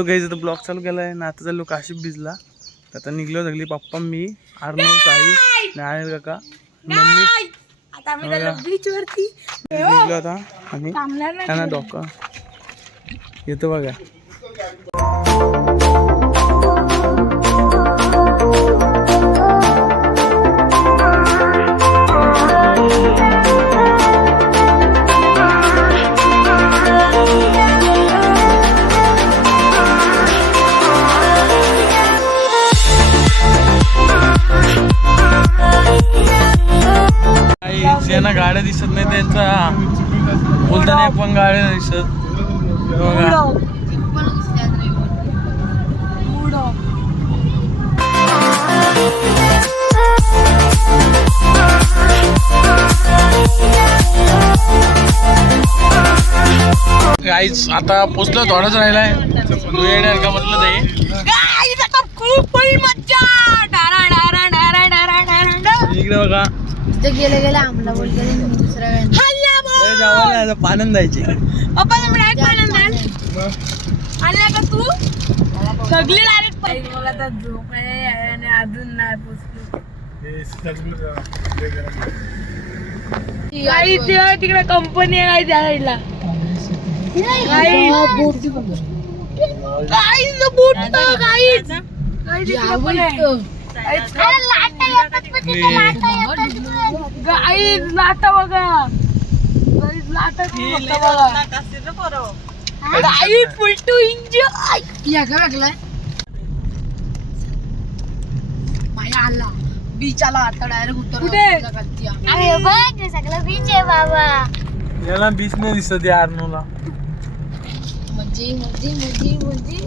तो घ्यायचं तर ब्लॉग चालू केलाय ना. आता चाललो काशिप बीचला. आता निघलो सगळी पप्पा मी अर्नव साई नारायण काका मम्मी. आता आम्ही चाललो बीच वरती. निघलो आता आणि त्यांना डोकं येतो बघा. ज्यांना गाड्या दिसत नाही त्यांचा बोलताना पण गाड्या दिसत गाईज. आता पोचलो थोडंच राहिलाय का म्हटलं ते खूप मज्जा. इकडे बघा गेले आम्हाला बोलते दुसऱ्या पानंद जायचे. तू सगळी डायरेक्ट मला तर झोप आहे आणि अजून नाही पोचलो. तिकडे कंपनी आहे त्या साईडला. लाटा बघा फुलटू एन्जॉय या का लागलाय. माया आला बीच आला आता डायरेक्ट उतर. कुठे सगळं बीच आहे बाबा. याला बीच नाही दिसत या अर्नवला. मज्जी मज्जी मज्जी मज्जी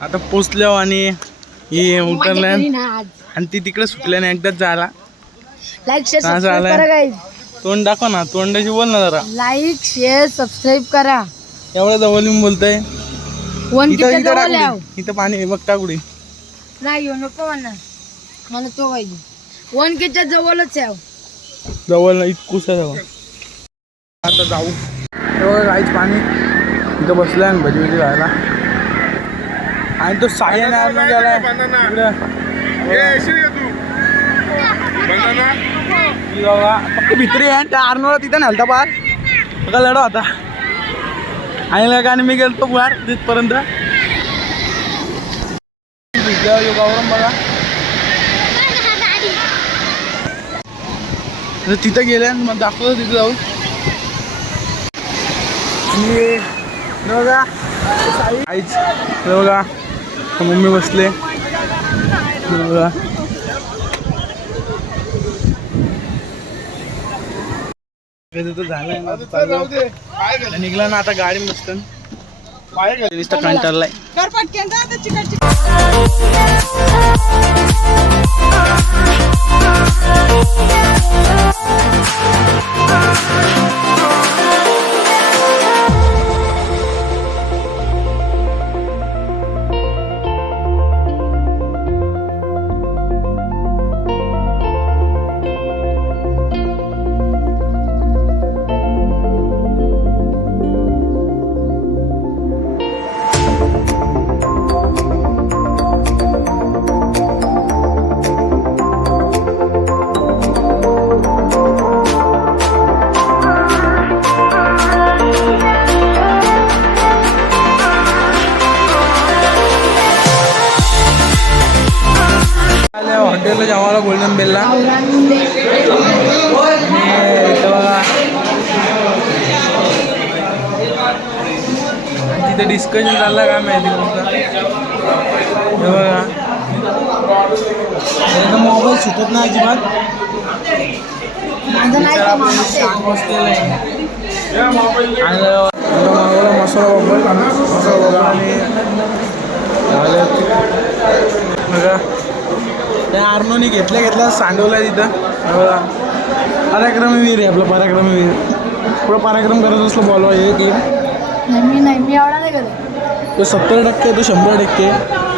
आता पोचलो आणि हे उतरल्या आणि ती तिकडे सुटल्याने एकदाच झाला. लाईक शेअर सबस्क्राईब करा गाईज. तोंड दाखव ना. तोंडाशी बोल ना जरा. लाईक शेअर सबस्क्राईब करा. एवढं जवळ येऊन बोलतय. इथं पाणी आहे बघ टाकुडी. नाही नको मला तो पाहिजे. 1K जवळच आहे. जवळ इतकुस आहे जवळ. आता जाऊ. एवढं काहीच पाणी इथं बसलाय आणि भजी भजी खायला. आणि तो सायाने आणून गेलाय फक्त भित्री आहे. त्या अर्नवला तिथं नेलता पार बघा लढा होता. आणि मी गेलतो बाहेर तिथपर्यंत. योगावरून बघा तिथं गेले मग दाखवतो तिथं जाऊन. बघा आईच बघा मम्मी बसले बघा. झालंय निघला ना आता गाडी मस्त नुसतं कंटाळलाय. हॉटेलला जेवायला गोल्डन बेलला. तिथे डिस्कशन झालं काय माहिती बघा. मोबाईल सुटत नाही अजिबात. मसाला बघा आणि बघा त्या अर्नवनी घेतल्या सांडवला तिथं. पराक्रमी वीर आहे आपलं. पराक्रमी वीर पुढं पराक्रम करत असलो बोलवा. एक नाही मी एवढा नाही करत. तो 70% तो 100%.